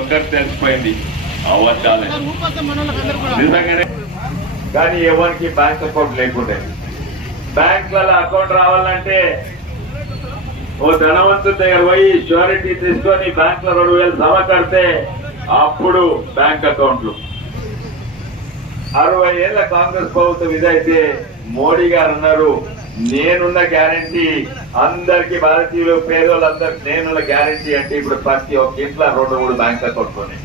ఒక్కటి తెలిసిపోయింది నిజంగానే. కానీ ఎవరికి బ్యాంక్ అకౌంట్ లేకుండే. బ్యాంకులలో అకౌంట్ రావాలంటే ఓ ధనవంతుడి దగ్గర పోయి ష్యూరిటీ తీసుకొని బ్యాంక్లో రెండు వేలు జమ కడితే అప్పుడు బ్యాంక్ అకౌంట్లు. అరవై ఏళ్ళ కాంగ్రెస్ ప్రభుత్వం ఇదైతే మోడీ గారు అన్నారు నేనున్న గ్యారంటీ అందరికి భారతీయులు పేదోళ్ళందరికి నేనున్న గ్యారంటీ అంటే ఇప్పుడు ప్రతి ఒక్క ఇంట్లో రెండు మూడు బ్యాంక్ అకౌంట్ ఉన్నాయి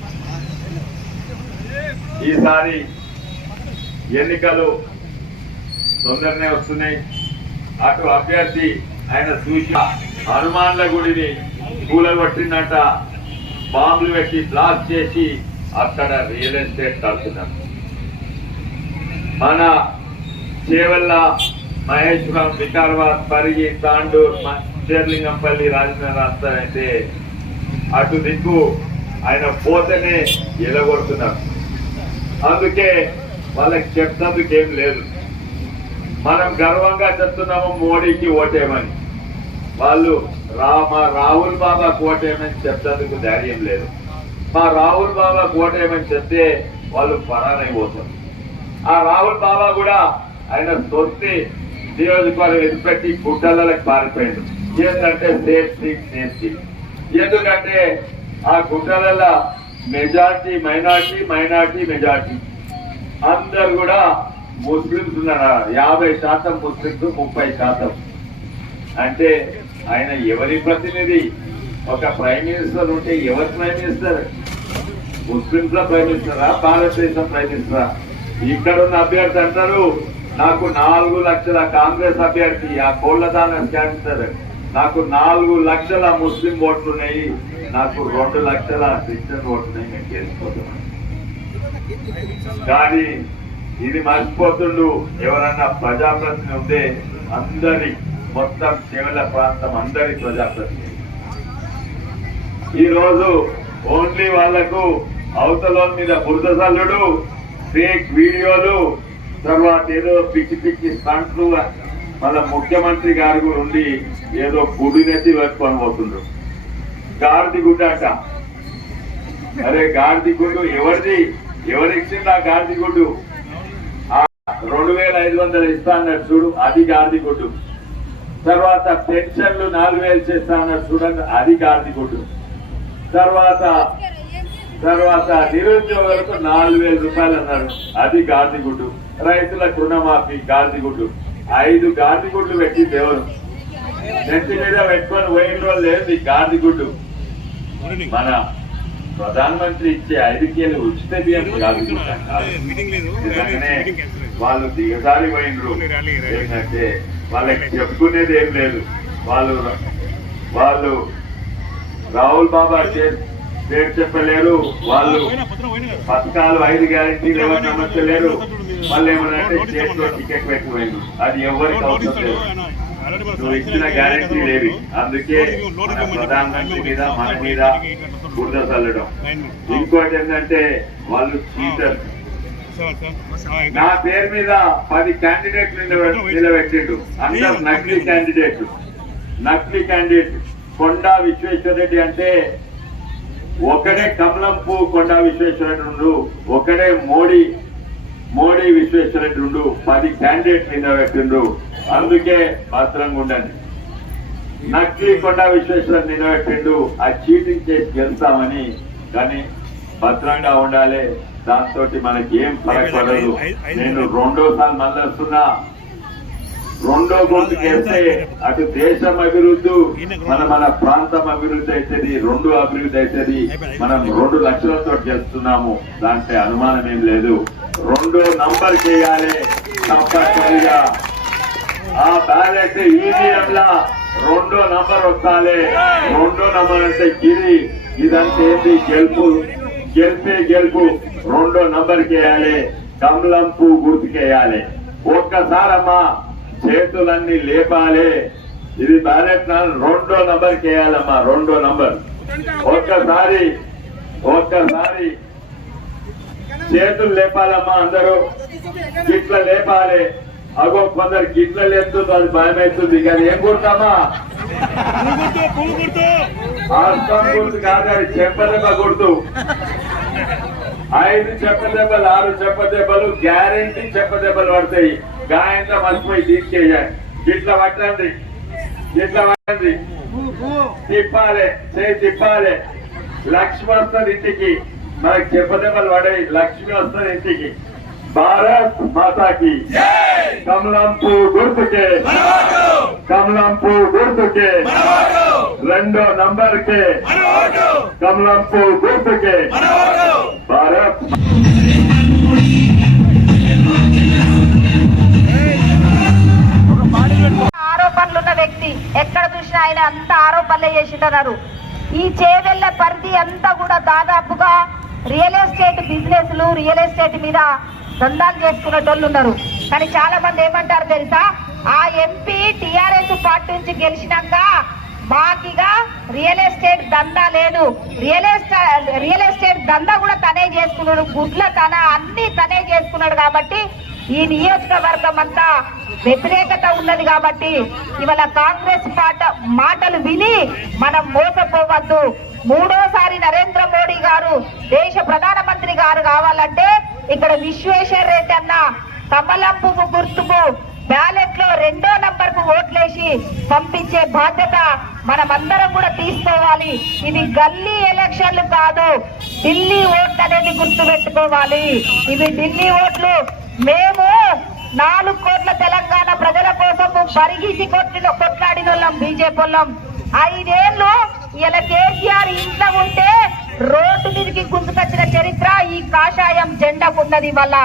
ఈసారి ఎన్నికలు తొందరనే వస్తున్నాయి. అటు అభ్యర్థి ఆయన చూసి హనుమాన్ల గుడిని కూలగొట్టినట్ట బాంబులు పెట్టి బ్లాస్ట్ చేసి అక్కడ రియల్ ఎస్టేట్ కడుతున్నారు మన చేవల్ల మహేశ్వరం వికారాబాద్ పరిగి తాండూర్ మ- శేర్లింగంపల్లి రాజన్న అయితే అటు దిక్కు ఆయన పోతేనే ఎలగొడుతున్నారు. అందుకే వాళ్ళకి చెప్తందుకు ఏం లేదు. మనం గర్వంగా చెప్తున్నాము మోడీకి ఓటేమని వాళ్ళు రా మా రాహుల్ బాబా కోటేమని చెప్తందుకు ధైర్యం లేదు. మా రాహుల్ బాబా కోటేమని చెప్తే వాళ్ళు పరానైపోతారు ఆ రాహుల్ బాబా కూడా ఆయన సొంతి నియోజకవర్గం ఎదుపెట్టి గుడ్డలకి పారిపోయింది. ఏంటంటే సేఫ్టీ సేఫ్టీ ఎందుకంటే ఆ గుడ్డల మెజార్టీ మైనార్టీ మైనార్టీ మెజార్టీ అందరు కూడా ముస్లింస్ ఉన్నారు? యాభై శాతం ముస్లింస్ ముప్పై శాతం. అంటే ఆయన ఎవరి ప్రతినిధి? ఒక ప్రైమ్ మినిస్టర్ ఉంటే ఎవరి ప్రైమ్ మినిస్టర్? ముస్లింస్లో ప్రైమ్ మినిస్టరా? భారతదేశం ప్రైమ్ మినిస్టరా? ఇక్కడ ఉన్న అభ్యర్థి అంటారు నాకు నాలుగు లక్షల కాంగ్రెస్ అభ్యర్థి ఆ కోళ్ళదాన క్యాన్సర్ నాకు నాలుగు లక్షల ముస్లిం ఓట్లు ఉన్నాయి. నాకు రెండు లక్షల క్రిస్టియన్ ఓట్లు ఉన్నాయి. మేము కానీ ఇది మర్చిపోతుండు. ఎవరన్నా ప్రజాప్రతిని ఉంటే అందరి మొత్తం చెవెళ్ళ ప్రాంతం అందరి ప్రజాప్రతిని ఈ రోజు ఓన్లీ వాళ్ళకు అవతల మీద బురద సల్లుడు ఫేక్ వీడియోలు తర్వాత ఏదో పిచ్చి పిచ్చి స్టంట్లు మన ముఖ్యమంత్రి గారు కూడా ఉండి ఏదో గుడి నెత్తి పెట్టుకొని పోతుండ్రు. గాడిది గుడ్డ అంట. అరే గాడిది గుడ్డు ఎవరిది? ఎవరిచ్చింది ఆ గాడిది గుడ్డు? ఆ రెండు వేల ఐదు వందలు ఇస్తా అన్నాడు చూడు అది గాడిది గుడ్డు. తర్వాత పెన్షన్లు నాలుగు వేలు చేస్తా అన్నాడు చూడండి అది గాడిది గుడ్డు. తర్వాత తర్వాత నిరుద్యోగులకు నాలుగు వేల రూపాయలు అన్నారు. అది గాంధీ గుడ్డు. రైతులకు రుణమాఫీ గాంధీ గుడ్డు. ఐదు గాంధీ గుడ్లు పెట్టి దేవుడు నెత్తి మీద పెట్టుకొని పోయిన రోజు లేదు ఈ గాంధీ గుడ్డు. మన ప్రధానమంత్రి ఇచ్చే ఐదు కేలు ఉచిత బియ్యం వాళ్ళు దిగజారి పోయినరు. ఏంటంటే వాళ్ళకి చెప్పుకునేది ఏం లేదు. వాళ్ళు వాళ్ళు రాహుల్ బాబా చేసి పేరు చెప్పలేరు వాళ్ళు పథకాలు ఐదు గ్యారెంటీలు ఎవరు నమ్మచ్చలేరు మళ్ళీ ఏమనంటే స్టేట్లో టికెట్ పెట్టిపోయింది అది ఎవరికి అవసరం లేదు. నువ్వు ఇచ్చిన గ్యారెంటీ లేవి అందుకే ప్రధానమంత్రి మీద మన మీద బురద చల్లడం. ఇంకోటి ఏంటంటే వాళ్ళు సార్ నా పేరు మీద పది క్యాండిడేట్లు నిలబె- నిలబెట్టిండు అందరు నకిలీ క్యాండిడేట్లు నకిలీ క్యాండిడేట్ కొండా విశ్వేశ్వరరెడ్డి అంటే ఒకడే కమలంపు కొండా విశ్వేశ్వరరెడ్డి ఉండు ఒకడే మోడీ మోడీ విశ్వేశ్వరరెడ్డి ఉండు పది క్యాండిడేట్లు నిలబెట్టిండు అందుకే భద్రంగా ఉండండి. నకిలీ కొండా విశ్వేశ్వర నిలబెట్టిండు ఆ చీటింగ్ చేసి గెలుస్తామని. కానీ భద్రంగా ఉండాలి దాంతో మనకి ఏం ఫరక్ పడదు నేను రెండోసారి మళ్ళీ వస్తున్నా రెండో గొంతు చేస్తే అటు దేశం అభివృద్ధి మన మన ప్రాంతం అభివృద్ధి అవుతుంది రెండు అభివృద్ధి అవుతుంది మనం రెండు లక్షలతో చేస్తున్నాము దాంట్లో అనుమానం ఏం లేదు. రెండో నంబర్ చేయాలి తప్పనిసరిగా. ఆ బ్యాలెట్ ఈవీఎం లా రెండో నంబర్ వస్తాలే. రెండో నంబర్ అంటే గిరి. ఇదంతా ఏంటి? గెలుపు. గెలిపే గెలుపు. రెండో నంబర్ కేయాలి కమలం పువ్వు గుర్తుకేయాలి. ఒక్కసారమ్మా చేతులన్నీ లేపాలి. ఇది బ్యాలెట్ రెండో నంబర్ కేయాలమ్మా రెండో నంబర్ ఒక్కసారి ఒక్కసారి. చేతులు లేపాలమ్మా అందరూ. గిట్ల లేపాలి. అగో కొందరు గిట్ల లేపుతుంది అది భయం అవుతుంది కానీ ఏం కొడతామా గుర్తు కాదు అది చెప్పదెబ్బ గుర్తు. ఐదు చెప్పదెబ్బలు ఆరు చెప్పదెబ్బలు గ్యారంటీ చెప్పదెబ్బలు పడతాయి. గాయంతో మర్చిపోయి తీసుకెయ్యాలి ఇట్లా పట్టండి. ఇట్లా పట్టండి. తిప్పాలి. చేయి తిప్పాలి. లక్ష్మి వస్తుంది ఇంటికి. మనకి చెప్పదెబ్బలు పడాయి. లక్ష్మి వస్తుంది ఇంటికి. భారత్ మాతాకి. కమలంపు గుర్తుకే. కమలంపు గుర్తుకే. రెండో నంబర్ కే కమలంపు గుర్తుకే. భారత్ ఆరోపణలు ఉన్న వ్యక్తి ఎక్కడ చూసినా ఆయన అంత ఆరోపణలే చేసింటున్నారు ఈ చేవెళ్ళ పరిధి అంతా కూడా దాదాపుగా రియల్ ఎస్టేట్ బిజినెస్లు రియల్ ఎస్టేట్ మీద దందాలు చేసుకునేటోళ్ళు ఉన్నారు కానీ చాలా మంది ఏమంటారు తెలుసా? ఆ ఎంపీ టిఆర్ఎస్ పార్టీ నుంచి గెలిచినాక బాకీగా రియల్ ఎస్టేట్ దందా లేదు. రియల్ ఎస్టేట్ రియల్ ఎస్టేట్ దందా కూడా తనే చేసుకున్నాడు. గుడ్ల తన అన్ని తనే చేసుకున్నాడు కాబట్టి ఈ నియోజకవర్గం అంతా వ్యతిరేకత ఉన్నది కాబట్టి ఇవాళ కాంగ్రెస్ పాట మాటలు విని మనం మోసపోవద్దు. మూడోసారి నరేంద్ర మోడీ గారు దేశ ప్రధానమంత్రి గారు కావాలంటే ఇక్కడ విశ్వేశ్వర్ రెడ్డి అన్న కమలం పువ్వు గుర్తుకు బ్యాలెట్లో రెండో నంబర్కు ఓట్లేసి పంపించే బాధ్యత మనమందరం కూడా తీసుకోవాలి. ఇది గల్లీ ఎలక్షన్లు కాదు ఢిల్లీ ఓట్లు అనేది గుర్తు పెట్టుకోవాలి ఇవి ఢిల్లీ ఓట్లు. మేము నాలుగు కోట్ల తెలంగాణ ప్రజల కోసము పరిగిసి కొట్టిన కొట్లాడిన వాళ్ళం బీజేపీ వాళ్ళం. ఐదేళ్ళు ఇలా కేసీఆర్ ఇంట్లో ఉంటే రోడ్డు మీదకి గుంజుకొచ్చిన చరిత్ర ఈ కాషాయం జెండాకున్నది వల్ల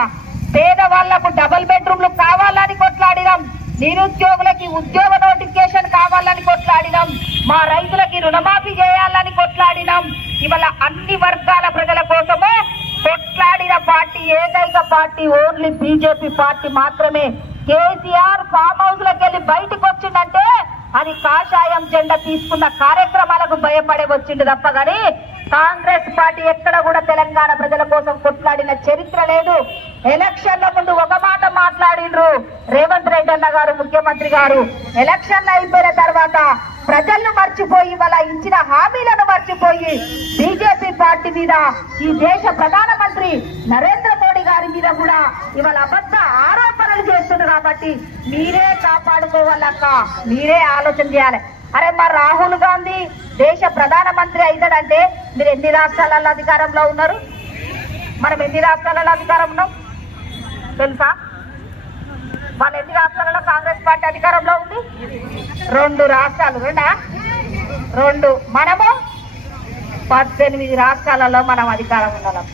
పేదవాళ్ళకు డబుల్ బెడ్రూమ్లు కావాలని కొట్లాడినాం. నిరుద్యోగులకి ఉద్యోగ నోటిఫికేషన్ కావాలని కొట్లాడినాం. మా రైతులకి రుణమాఫీ చేయాలని కొట్లాడినాం. ఇవాళ అన్ని వర్గాల ప్రజల కోసమే కొట్లాడిన పార్టీ ఏకైక పార్టీ ఓన్లీ బీజేపీ పార్టీ మాత్రమే. కేసీఆర్ ఫామ్ హౌస్లకు వెళ్ళి బయటకు వచ్చిందంటే అది కాషాయం జెండా తీసుకున్న కార్యక్రమాలకు భయపడే వచ్చింది తప్ప కానీ కాంగ్రెస్ పార్టీ ఎక్కడ కూడా తెలంగాణ ప్రజల కోసం కొట్లాడిన చరిత్ర లేదు. ఎలక్షన్ల ముందు ఒక మాట మాట్లాడిండ్రు. రేవంత్ రెడ్డి అన్న గారు ముఖ్యమంత్రి గారు ఎలక్షన్లు అయిపోయిన తర్వాత ప్రజలను మర్చిపోయి వాళ్ళ ఇచ్చిన హామీలను మర్చిపోయి బీజేపీ పార్టీ మీద ఈ దేశ ప్రధానమంత్రి నరేంద్ర మోడీ గారి మీద కూడా ఇవాళ అబద్ధ ఆరోపణలు చేస్తున్నారు కాబట్టి మీరే కాపాడుకోవాలక్క. మీరే ఆలోచన చేయాలి. అరే మా రాహుల్ గాంధీ దేశ ప్రధానమంత్రి అవుతాడంటే మీరు ఎన్ని రాష్ట్రాలలో అధికారంలో ఉన్నారు? మనం ఎన్ని రాష్ట్రాలలో అధికారం ఉన్నాం? తెలుసా? వాళ్ళు ఎన్ని రాష్ట్రాలలో కాంగ్రెస్ పార్టీ అధికారంలో ఉంది? రెండు రాష్ట్రాలు రెండా రెండు. మనము పద్దెనిమిది రాష్ట్రాలలో మనం అధికారం ఉన్నాం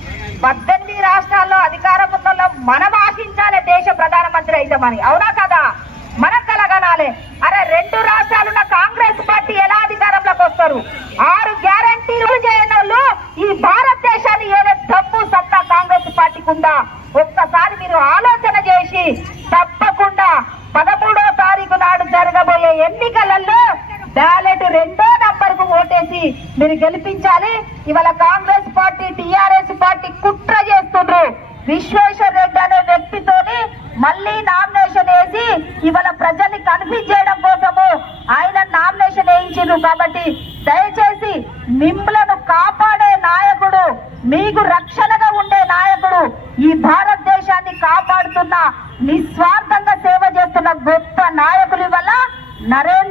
పద్దెనిమిది రాష్ట్రాల్లో అధికారం ఉన్న మనం ఆశించాలి దేశ ప్రధానమంత్రి అయితామని. అవునా కదా? మనం కలగనాలి అరే రెండు రాష్ట్రాలున్న కాంగ్రెస్ పార్టీ ఎలా అధికారంలోకి వస్తారు ఆరు గ్యారంటీలు చేయని వాళ్ళు ఈ భారతదేశాన్ని ఏదో డబ్బు సత్తా కాంగ్రెస్ పార్టీకి ఉందా ఒక్కసారి మీరు ఆలోచన చేసి తప్పకుండా పదమూడో తారీఖు నాడు జరగబోయే ఎన్నికలలో బ్యాలెట్ రెండో నంబర్కు ఓటేసి మీరు గెలిపించాలి. ఇవాళ కాంగ్రెస్ పార్టీ టిఆర్ఎస్ పార్టీ కుట్ర చేస్తుండ్రు. విశ్వేశ్వర్ రెడ్డి అనే వ్యక్తితోని మళ్ళీ నామినేషన్ వేసి ఇవాళ ప్రజల్ని కన్ఫ్యూజ్ చేయడం కోసము ఆయన నామినేషన్ వేయించారు కాబట్టి దయచేసి మిమ్మలను కాపాడే నాయకుడు మీకు రక్షణగా ఉండే నాయకుడు ఈ భారతదేశాన్ని కాపాడుతున్న నిస్వార్థంగా సేవ చేస్తున్న గొప్ప నాయకుల వల్ల నరేంద్ర